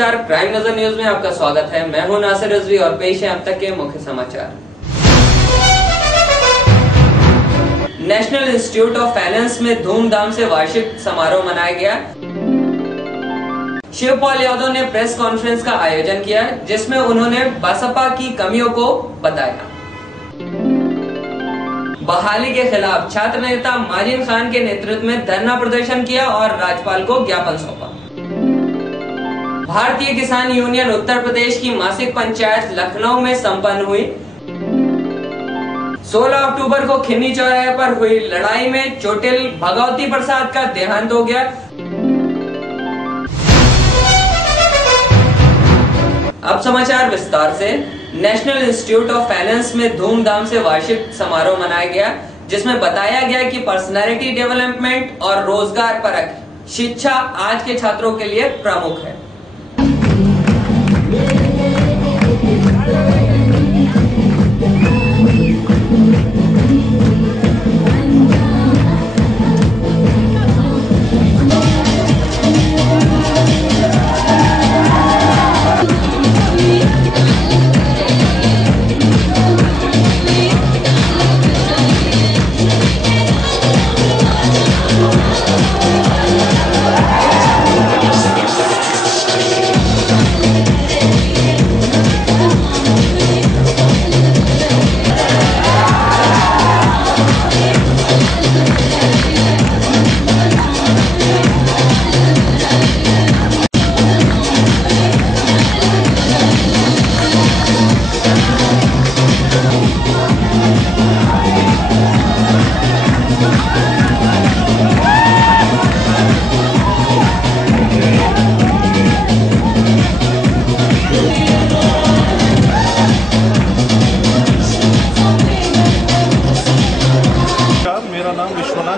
नमस्कार, क्राइम नजर न्यूज में आपका स्वागत है। मैं हूं नासिर रिजवी और पेश है अब तक के मुख्य समाचार। नेशनल इंस्टीट्यूट ऑफ फाइनेंस में धूमधाम से वार्षिक समारोह मनाया गया। शिवपाल यादव ने प्रेस कॉन्फ्रेंस का आयोजन किया, जिसमें उन्होंने बसपा की कमियों को बताया। बहाली के खिलाफ छात्र नेता माजिद खान के नेतृत्व में धरना प्रदर्शन किया और राज्यपाल को ज्ञापन सौंपा। भारतीय किसान यूनियन उत्तर प्रदेश की मासिक पंचायत लखनऊ में संपन्न हुई। 16 अक्टूबर को खिन्नी चौराहे पर हुई लड़ाई में चोटिल भगवती प्रसाद का देहांत हो गया। अब समाचार विस्तार से। नेशनल इंस्टीट्यूट ऑफ फाइनेंस में धूमधाम से वार्षिक समारोह मनाया गया, जिसमें बताया गया कि पर्सनालिटी डेवलपमेंट और रोजगार परक शिक्षा आज के छात्रों के लिए प्रमुख है।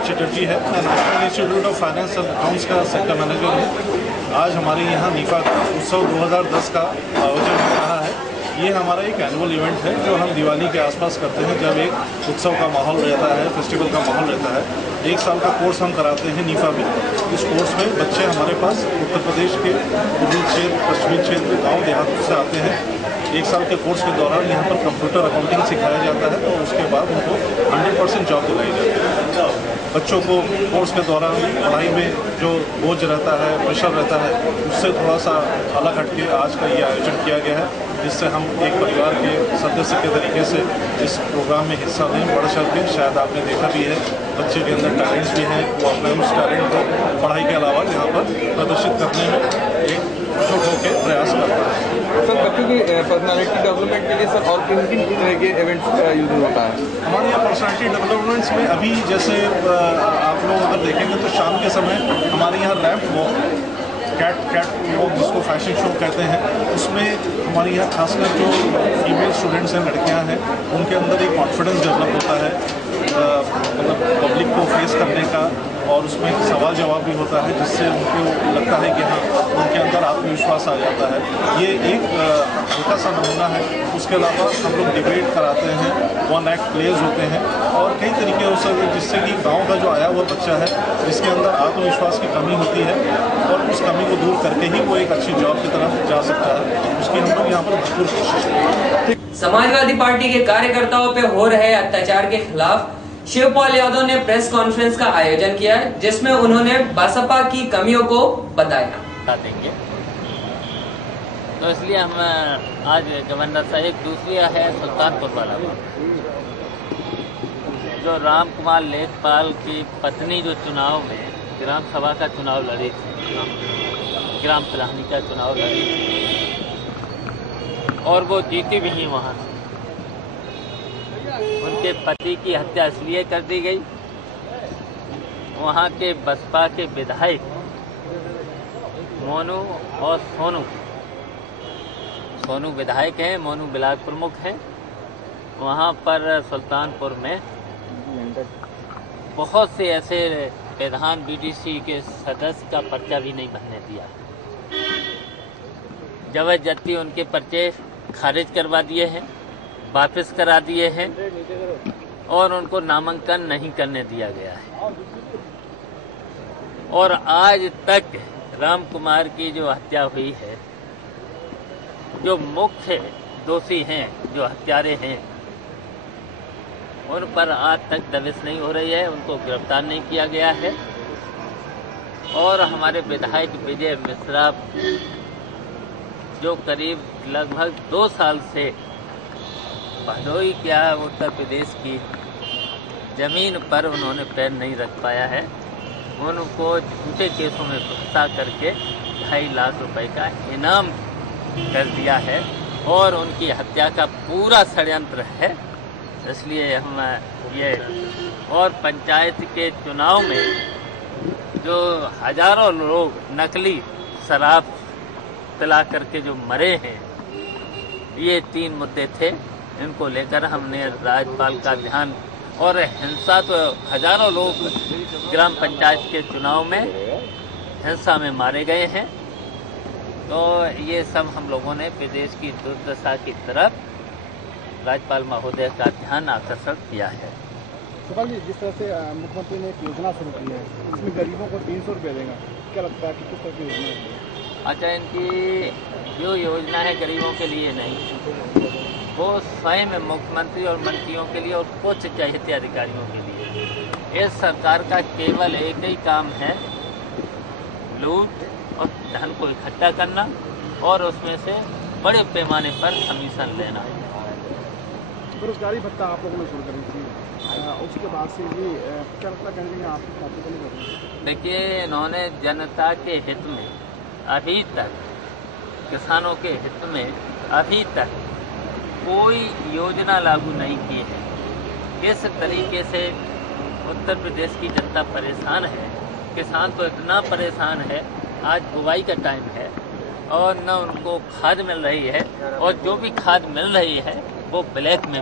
चटर्जी है। मैं national institute of finance and accounts का सेक्टर मैनेजर हूँ। आज हमारे यहाँ नीफा उत्सव 2010 का आयोजन हो रहा है। ये हमारा एक एनुअल इवेंट है जो हम दिवाली के आसपास करते हैं, जब एक उत्सव का माहौल रहता है, फेस्टिवल का माहौल रहता है। 1 साल का कोर्स हम कराते हैं नीफा में। इस कोर्स में बच्चे हमारे पास उत्तर प्रदेश के पूर्वी क्षेत्र, पश्चिमी क्षेत्र, गाँव देहात से आते हैं। 1 साल के कोर्स के दौरान यहाँ पर कंप्यूटर अकाउंटिंग सिखाया जाता है और उसके बाद उनको 100% जॉब दिलाई जाती है। बच्चों को कोर्स के दौरान पढ़ाई में जो बोझ रहता है, प्रेशर रहता है, उससे थोड़ा सा अलग हटके आज का ये आयोजन किया गया है, जिससे हम एक परिवार के सदस्य के तरीके से इस प्रोग्राम में हिस्सा लें, बढ़ चढ़ के। शायद आपने देखा भी है, बच्चे के अंदर टैलेंट्स भी हैं, वो अपने उस टैलेंट को पढ़ाई के अलावा यहाँ पर प्रदर्शित करने में एकजुट होकर प्रयास करता है। सर, बच्चों की पर्सनालिटी डेवलपमेंट के लिए सर और किन तरह के इवेंट्स का यूज होता है? हमारे यहाँ पर्सनालिटी डेवलपमेंट्स में अभी जैसे आप लोग अगर देखेंगे तो शाम के समय हमारे यहाँ रैंप वॉक, कैट वॉक जिसको फैशन शो कहते हैं, उसमें हमारे यहाँ खासकर जो फीमेल स्टूडेंट्स हैं, लड़कियाँ हैं, उनके अंदर एक कॉन्फिडेंस डेवलप होता है, मतलब पब्लिक को फेस करने का, और उसमें सवाल जवाब भी होता है, जिससे उनको लगता है कि हाँ, उनके अंदर आत्मविश्वास आ जाता है। ये एक हल्का सा नमूना है। उसके अलावा हम लोग डिबेट कराते हैं, 1 एक्ट प्लेज होते हैं और कई तरीके हो सकते हैं, जिससे कि गांव का जो आया हुआ बच्चा है, जिसके अंदर आत्मविश्वास की कमी होती है, और उस कमी को दूर करके ही वो एक अच्छी जॉब की तरफ जा सकता है। उसकी हम लोग यहाँ पर भरपूर कोशिश करते हैं। समाजवादी पार्टी के कार्यकर्ताओं पे हो रहे अत्याचार के खिलाफ शिवपाल यादव ने प्रेस कॉन्फ्रेंस का आयोजन किया, जिसमें उन्होंने बसपा की कमियों को बताया। देंगे तो इसलिए हम आज गवर्नर साहिब, दूसरी है सुल्तानपुर वाला, जो राम कुमार लेखपाल की पत्नी जो चुनाव में ग्राम सभा का चुनाव लड़ी थी, ग्राम प्रधानी का चुनाव लड़ी थी, और वो जीती भी ही वहाँ से। उनके पति की हत्या इसलिए कर दी गई, वहाँ के बसपा के विधायक मोनू और सोनू विधायक हैं, मोनू ब्लॉक प्रमुख हैं। वहाँ पर सुल्तानपुर में बहुत से ऐसे विधान बीडीसी के सदस्य का पर्चा भी नहीं भरने दिया। जबरदस्ती उनके पर्चे खारिज करवा दिए हैं, वापस करा दिए हैं, और उनको नामांकन नहीं करने दिया गया है। और आज तक राम कुमार की जो हत्या हुई है, जो मुख्य दोषी हैं, जो हत्यारे हैं, उन पर आज तक दबिश नहीं हो रही है, उनको गिरफ्तार नहीं किया गया है। और हमारे विधायक विजय मिश्रा जो करीब लगभग 2 साल से भदोई क्या उत्तर प्रदेश की जमीन पर उन्होंने पैर नहीं रख पाया है, उनको झूठे केसों में फंसा करके 2.5 लाख रुपए का इनाम कर दिया है और उनकी हत्या का पूरा षड्यंत्र है। इसलिए हम ये और पंचायत के चुनाव में जो हजारों लोग नकली शराब पिला करके जो मरे हैं, ये 3 मुद्दे थे। इनको लेकर हमने राज्यपाल का ध्यान, और हिंसा तो हजारों लोग ग्राम पंचायत के चुनाव में हिंसा में मारे गए हैं, तो ये सब हम लोगों ने प्रदेश की दुर्दशा की तरफ राज्यपाल महोदय का ध्यान आकर्षण किया है। सुपाल जी, जिस तरह से मुख्यमंत्री ने एक योजना शुरू की है, इसमें गरीबों को 300 रुपये देगा, क्या लगता है कि किस तरह की योजना है? अच्छा, इनकी जो योजना है गरीबों के लिए नहीं, वो स्वयं मुख्यमंत्री और मंत्रियों के लिए और कुछ चहेते अधिकारियों के लिए। इस सरकार का केवल एक ही काम है, लूट और धन को इकट्ठा करना और उसमें से बड़े पैमाने पर कमीशन लेना। बेरोजगारी भत्ता आप लोगों ने शुरू करी थी, उसके बाद से भी क्या लगता है आपकी खाते को नहीं कर रही? देखिए, इन्होंने जनता के हित में अभी तक, किसानों के हित में अभी तक कोई योजना लागू नहीं की है। इस तरीके से उत्तर प्रदेश की जनता परेशान है, किसान तो इतना परेशान है, आज बुवाई का टाइम है और न उनको खाद मिल रही है, और जो भी खाद मिल रही है वो ब्लैक में